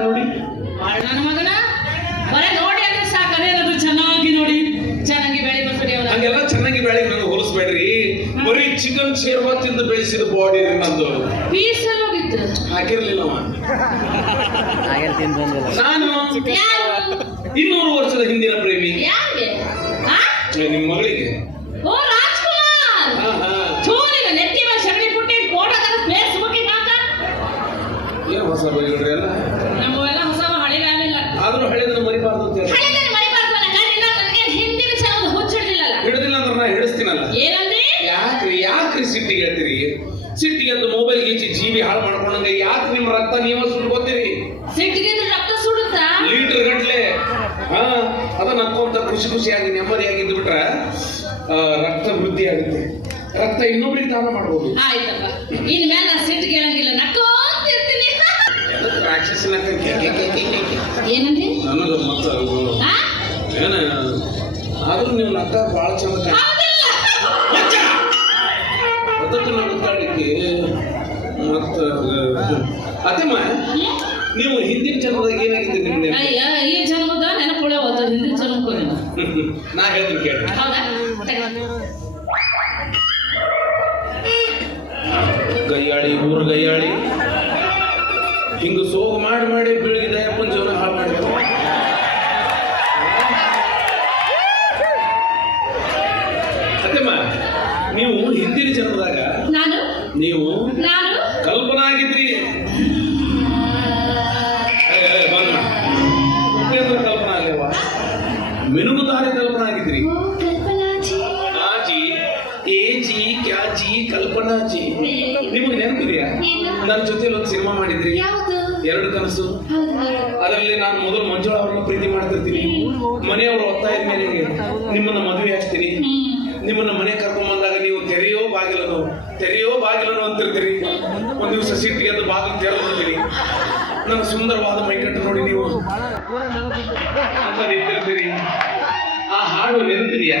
ನೋಡಿ. ನನ್ನ ಮಗನ? ಬರೇ ನೋಡಿ ಅಂದ್ರೆ ಸಾಕು ಅದೇನಾದ್ರು ಚೆನ್ನಾಗಿ ನೋಡಿ. ಚೆನ್ನಾಗಿ ಬೆಳೆ ಅವರ ಹಂಗೆಲ್ಲ ಚೆನ್ನಾಗಿ ಬೆಳಗ್ಗೆ ನನಗೆ ಹೋಲಿಸ್ಬೇಡ್ರಿ. ಬರೀ ಚಿಕನ್ ಶೇರ್ವ ತಿಂದು ಬೆಳೆಸಿದ ಬಾಡಿ ನಂದು ಪೀಸ್ ಹೋಗಿತ್ತು ಹಾಕಿರ್ಲಿಲ್ಲ ನಾನು ಯಾರು? ಇನ್ನೂರು ವರ್ಷದ ಹಿಂದಿನ ಪ್ರೇಮಿ. ನಿಮ್ಮ ಮಗಳಿಗೆ. ಎಲ್ಲ ನಮ್ಮವೆಲ್ಲ ಹೊಸ ಆದರೂ ಆದ್ರೂ ಹಳೆದನ್ನ ಮರಿಬಾರ್ದು ಅಂತ ಹೇಳಿ ಹಿಡಿದಿಲ್ಲ ಅಂದ್ರೆ ನಾ ಹಿಡಿಸ್ತೀನಲ್ಲ. ಯಾಕ್ರಿ ಯಾಕ್ರಿ ಸಿಟ್ಟಿಗೆ ಹೇಳ್ತೀರಿ? ಸಿಟ್ಟಿಗೆ ಅಂತ ಮೊಬೈಲ್ ಗೀಚಿ ಜೀವಿ ಹಾಳು ಮಾಡ್ಕೊಂಡಂಗೆ ಯಾಕೆ ನಿಮ್ಮ ರಕ್ತ ನೀವ ಸುಟ್ಕೋತೀರಿ ಸಿಟ್ಟಿಗೆ ರಕ್ತ ಸುಡುತ್ತಾ? ಲೀಟರ್ ಗಟ್ಲೆ. ಹಾ ಅದ ನಕ್ಕೊಂತ ಖುಷಿ ಖುಷಿಯಾಗಿ ನೆಮ್ಮದಿಯಾಗಿ ಇದ್ದು ಬಿಟ್ರೆ ರಕ್ತ ವೃದ್ಧಿ ಆಗುತ್ತೆ ರಕ್ತ ಇನ್ನೊಬ್ರಿಗೆ ದಾನ ಮಾಡ್ಬೋದು. ಆಯ್ತಪ್ಪ. ಇನ್ ಮೇಲೆ ನಾನು ಸಿಟ್ಟು ಕೇಳಂಗಿಲ್ಲ. ನಕ್ಕೋತಿರ್ತೀನಿ ರಾಕ್ಷಸನ ಏನಂದ್ರಿ ನನಗ ಮತ್ತ ಆ? ಏನ ಆದ್ರೂ ನೀವು ನಕ್ಕ ಭಾಳ ಚಂದ? ಅದಕ್ಕೆ ನಡ್ಕಾಡಲಿಕ್ಕೆ ಮತ್ತ ಅತ್ತಮ್ಮ? ನೀವು ಹಿಂದಿನ ಜನ್ಮದಾಗ ಏನಾಗಿದೆ ನಿಮ್ಗೆ ಈ ಜನ್ಮದ ನೆನಪುಳೆ ಹೋದ ಹಿಂದಿನ ಜನ್ಮಕ್ಕೂ. ನಾ ಹೇಳ್ತೀನಿ ಕೇಳಿ ಗಯ್ಯಾಳಿ ಊರ ಗಯ್ಯಾಳಿ ಹಿಂಗ ಸೋಗ ಮಾಡಿ ಮಾಡಿ ಬೆಳಗ್ಗೆ ದಯಪ್ಪನ ಜೀವನ ನೀವು ಹಿಂದಿನ ಜನ್ಮದಾಗ ನಾನು? ನೀವು ನಾನು? ಕಲ್ಪನಾ ಆಗಿದ್ರಿ. ಉಪೇಂದ್ರ ಕಲ್ಪನಾ ಅಲ್ಲೇವಾ ಮಿನುಗುತಾರೆ ಕಲ್ಪನಾ ಆಗಿದ್ರಿ ಓ, ಕಲ್ಪನಾಜಿ. ಆ ಜಿ ಏ ಜಿ ಕ್ಯಾ ಜಿ ಕಲ್ಪನಾ ಜಿ ನಿಮಗೆ ನೆನಪಿದೆಯಾ? ನನ್ನ ಜೊತೆ ಒಂದು ಸಿನಿಮಾ ಮಾಡಿದ್ರಿ. ಎರಡು ಕನಸು. ಅದರಲ್ಲಿ ನಾನು ಮೊದಲು ಮಂಜುಳ ಅವ್ರನ್ನ ಪ್ರೀತಿ ಮಾಡ್ತಿರ್ತೀನಿ. ಮನೆಯವರು ಒತ್ತಾಯದ ಮೇಲೆ ನಿಮ್ಮನ್ನ ಮದುವೆ ಆಗ್ತೀನಿ. ನಿಮ್ಮನ್ನ ಮನೆ ಕರ್ಕೊಂಡ್ ತೆರೆಯೋ ಬಾಗಿಲನು ಅಂತಿರ್ತೀರಿ ಒಂದ್ ದಿವಸ ಸಿಟ್ಟಿಗೆ ಅದು ಬಾಗಿಲು ತೆರೆದಿರ್ತೀರಿ ನನ್ನ ಸುಂದರವಾದ ಮೈಕಟ್ಟು ನೋಡಿ ನೀವು ಅಂತ ನಿಂತಿರ್ತೀರಿ ಆ ಹಾಡು ನೆನಪಿದೆಯಾ